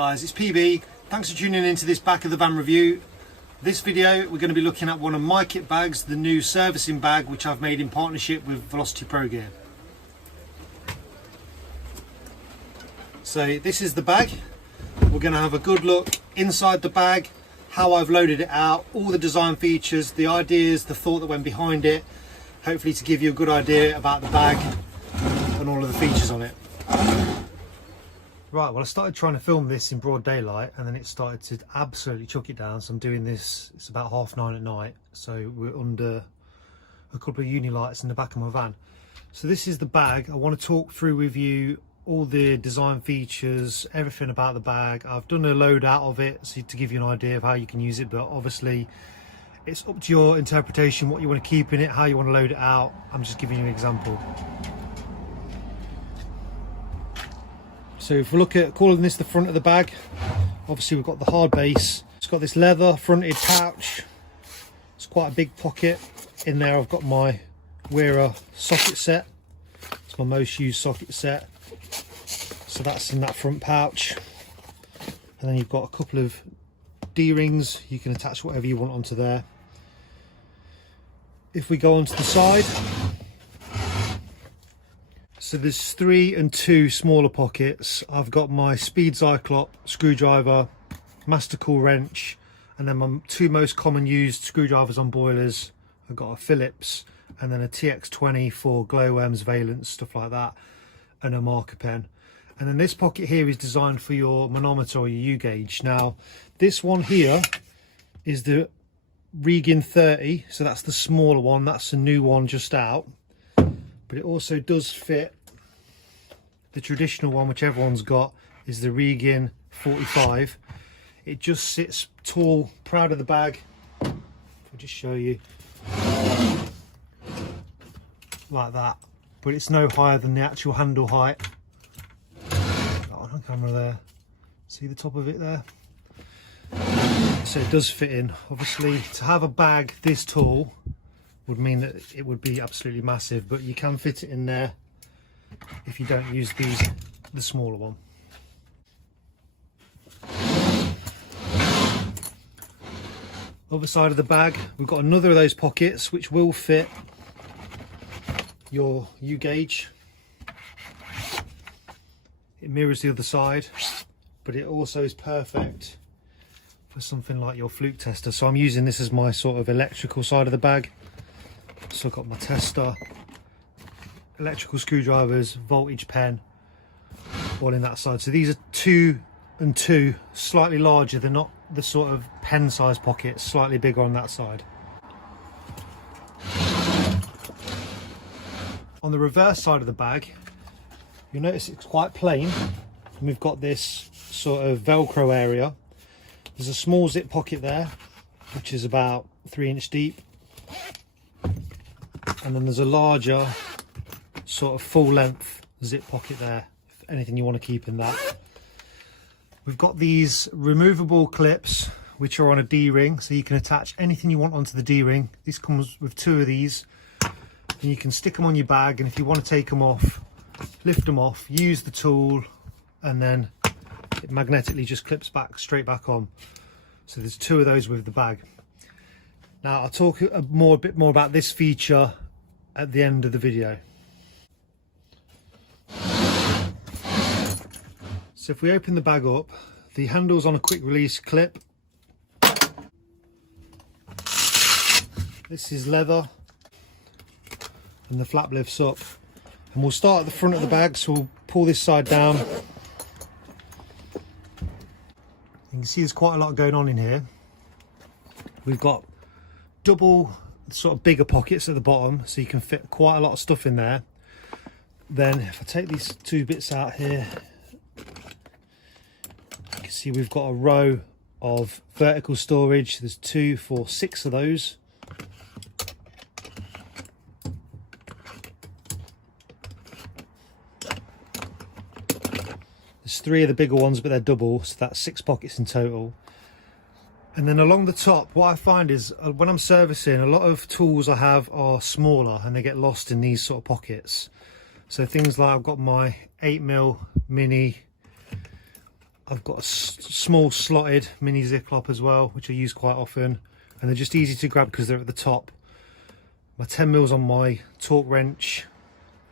guys, it's PB. Thanks for tuning into this back of the van review. This video we're going to be looking at one of my kit bags, the new servicing bag which I've made in partnership with Velocity Progear. So this is the bag. We're going to have a good look inside the bag, how I've loaded it out, all the design features, the ideas, the thought that went behind it, hopefully to give you a good idea about the bag and all of the features on it. Right, well I started trying to film this in broad daylight and then it started to absolutely chuck it down, so I'm doing this, it's about 9:30 at night, so we're under a couple of uni lights in the back of my van. So this is the bag. I want to talk through with you all the design features, everything about the bag. I've done a load out of it so to give you an idea of how you can use it, but obviously it's up to your interpretation what you want to keep in it, how you want to load it out. I'm just giving you an example. So if we look at calling this the front of the bag, obviously we've got the hard base. It's got this leather fronted pouch. It's quite a big pocket. In there I've got my Wearer socket set. It's my most used socket set. So that's in that front pouch. And then you've got a couple of D-rings. You can attach whatever you want onto there. If we go onto the side, so there's 3 and 2 smaller pockets. I've got my Speed Cyclop screwdriver, master cool wrench, and then my 2 most common used screwdrivers on boilers. I've got a Phillips and then a TX20 for glowworms, valence, stuff like that, and a marker pen. And then this pocket here is designed for your manometer or your U gauge. Now this one here is the Regan 30, so that's the smaller one, that's the new one just out, but it also does fit the traditional one which everyone's got, is the Regan 45. It just sits tall, proud of the bag. I'll just show you like that, but it's no higher than the actual handle height. Got on camera there, see the top of it there? So it does fit in. Obviously to have a bag this tall would mean that it would be absolutely massive, but you can fit it in there if you don't use the smaller one. Other side of the bag, we've got another of those pockets which will fit your U gauge. It mirrors the other side, but it also is perfect for something like your fluke tester. So I'm using this as my sort of electrical side of the bag. So I've got my tester, electrical screwdrivers, voltage pen, all in that side. So these are 2 and 2, slightly larger. They're not the sort of pen size pockets, slightly bigger on that side. On the reverse side of the bag, you'll notice it's quite plain. And we've got this sort of Velcro area. There's a small zip pocket there, which is about 3 inch deep. And then there's a larger sort of full length zip pocket there, if anything you want to keep in that. We've got these removable clips which are on a D-ring, so you can attach anything you want onto the D-ring. This comes with 2 of these, and you can stick them on your bag, and if you want to take them off, lift them off, use the tool, and then it magnetically just clips back straight back on. So there's 2 of those with the bag. Now I'll talk a bit more about this feature at the end of the video. So if we open the bag up, the handle's on a quick release clip. This is leather and the flap lifts up. And we'll start at the front of the bag, so we'll pull this side down. You can see there's quite a lot going on in here. We've got double sort of bigger pockets at the bottom, so you can fit quite a lot of stuff in there. Then if I take these 2 bits out here, you can see we've got a row of vertical storage. There's 2, 4, 6 of those. There's 3 of the bigger ones, but they're double, so that's 6 pockets in total. And then along the top, what I find is when I'm servicing, a lot of tools I have are smaller and they get lost in these sort of pockets. So things like I've got my 8mm mini, I've got a small slotted mini Ziploc as well, which I use quite often, and they're just easy to grab because they're at the top. My 10mm on my torque wrench,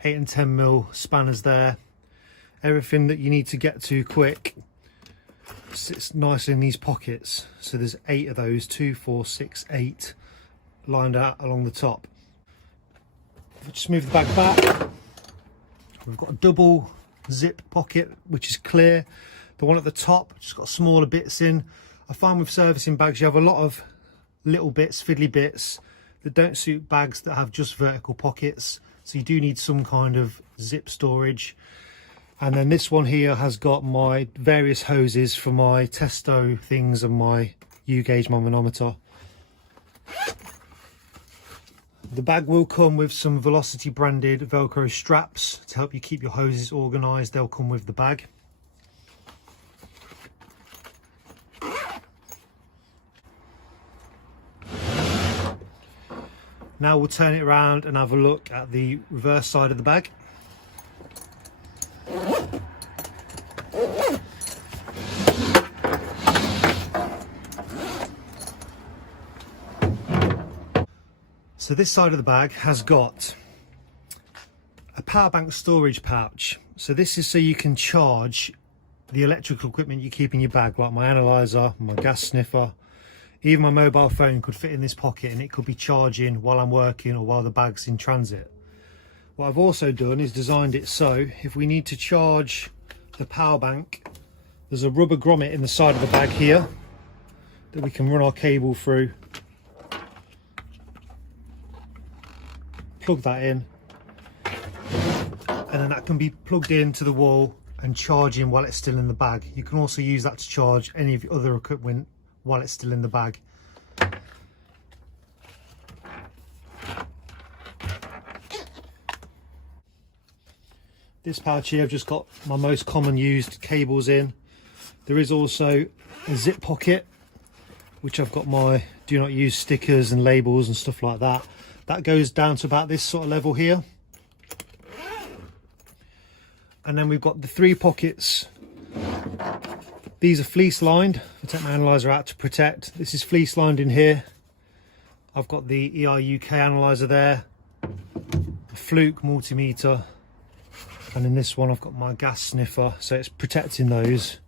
8 and 10mm spanners there. Everything that you need to get to quick sits nicely in these pockets. So there's 8 of those, 2, 4, 6, 8 lined out along the top. If I just move the bag back, we've got a double zip pocket which is clear. The one at the top just got smaller bits in. I find with servicing bags you have a lot of little bits, fiddly bits that don't suit bags that have just vertical pockets, so you do need some kind of zip storage. And then this one here has got my various hoses for my testo things and my U-gauge, my manometer. The bag will come with some Velocity branded Velcro straps to help you keep your hoses organised. They'll come with the bag. Now we'll turn it around and have a look at the reverse side of the bag. So this side of the bag has got a power bank storage pouch. So this is so you can charge the electrical equipment you keep in your bag, like my analyzer, my gas sniffer. Even my mobile phone could fit in this pocket and it could be charging while I'm working or while the bag's in transit. What I've also done is designed it so if we need to charge the power bank, there's a rubber grommet in the side of the bag here that we can run our cable through, plug that in, and then that can be plugged into the wall and charging while it's still in the bag. You can also use that to charge any of your other equipment while it's still in the bag. This pouch here, I've just got my most common used cables in. There is also a zip pocket which I've got my do not use stickers and labels and stuff like that. That goes down to about this sort of level here. And then we've got the 3 pockets. These are fleece lined. I take my analyzer out to protect. This is fleece lined in here. I've got the EIUK analyzer there, a Fluke multimeter, and in this one I've got my gas sniffer, so it's protecting those.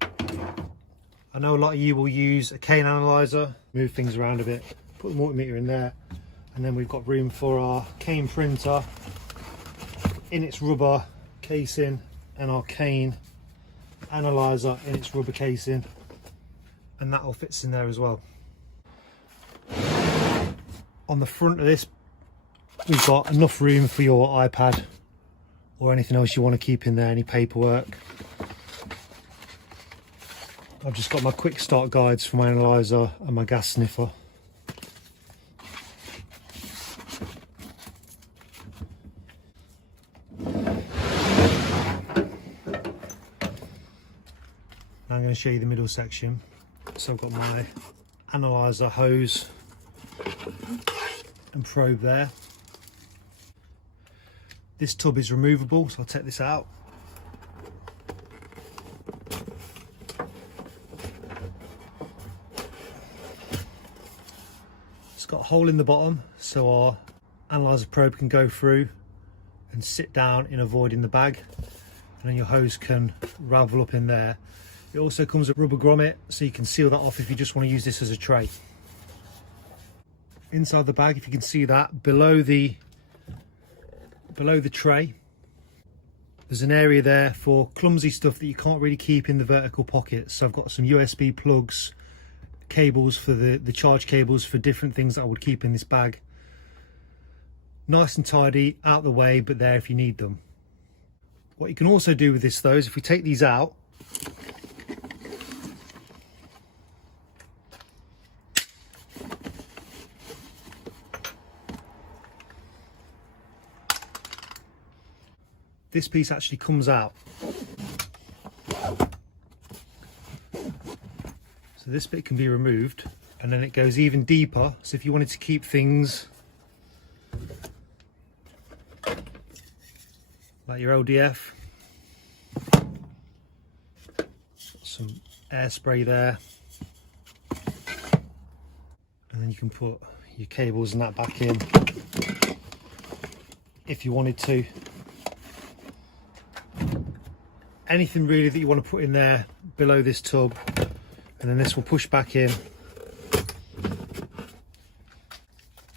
I know a lot of you will use a cane analyzer, move things around a bit, put the multimeter in there, and then we've got room for our cane printer in its rubber casing and our cane analyzer in its rubber casing, and that all fits in there as well. On the front of this we've got enough room for your iPad or anything else you want to keep in there, any paperwork. I've just got my quick start guides for my analyzer and my gas sniffer. Now I'm going to show you the middle section. So I've got my analyzer hose and probe there. This tub is removable, so I'll take this out. It's got a hole in the bottom so our analyzer probe can go through and sit down in a void in the bag, and then your hose can ravel up in there. It also comes with a rubber grommet so you can seal that off if you just want to use this as a tray. Inside the bag, if you can see that, below the tray, there's an area there for clumsy stuff that you can't really keep in the vertical pockets. So I've got some USB plugs, cables for the charge cables for different things that I would keep in this bag. Nice and tidy, out the way, but there if you need them. What you can also do with this though is if we take these out, this piece actually comes out. So this bit can be removed, and then it goes even deeper. So if you wanted to keep things like your LDF, some air spray there, and then you can put your cables and that back in if you wanted to. Anything really that you want to put in there below this tub, and then this will push back in,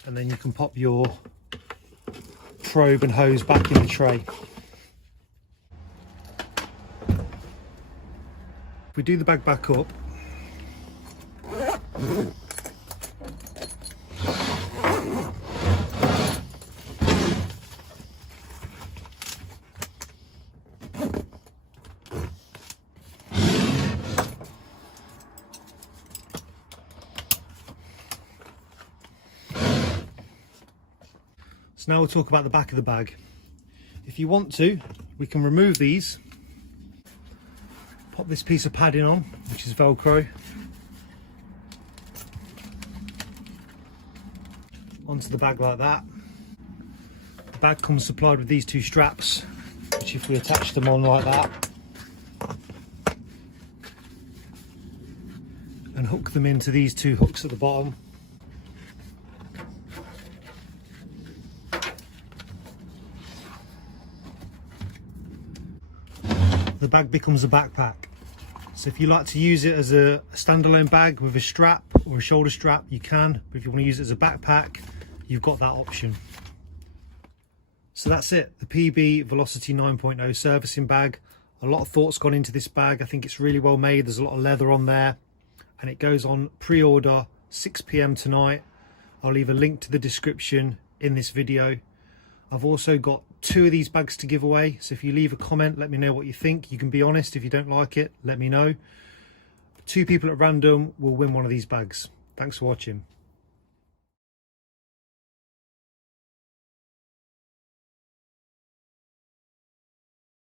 and then you can pop your probe and hose back in the tray. If we do the bag back up, so now we'll talk about the back of the bag. If you want to, we can remove these, pop this piece of padding on, which is Velcro, onto the bag like that. The bag comes supplied with these two straps, which if we attach them on like that and hook them into these two hooks at the bottom, the bag becomes a backpack. So if you like to use it as a standalone bag with a strap or a shoulder strap, you can, but if you want to use it as a backpack, you've got that option. So that's it, the PB Velocity 9.0 servicing bag. A lot of thought's gone into this bag. I think it's really well made. There's a lot of leather on there, and it goes on pre-order 6 p.m. tonight. I'll leave a link to the description in this video. I've also got 2 of these bags to give away, so if you leave a comment, let me know what you think. You can be honest. If you don't like it, let me know. 2 people at random will win one of these bags. Thanks for watching.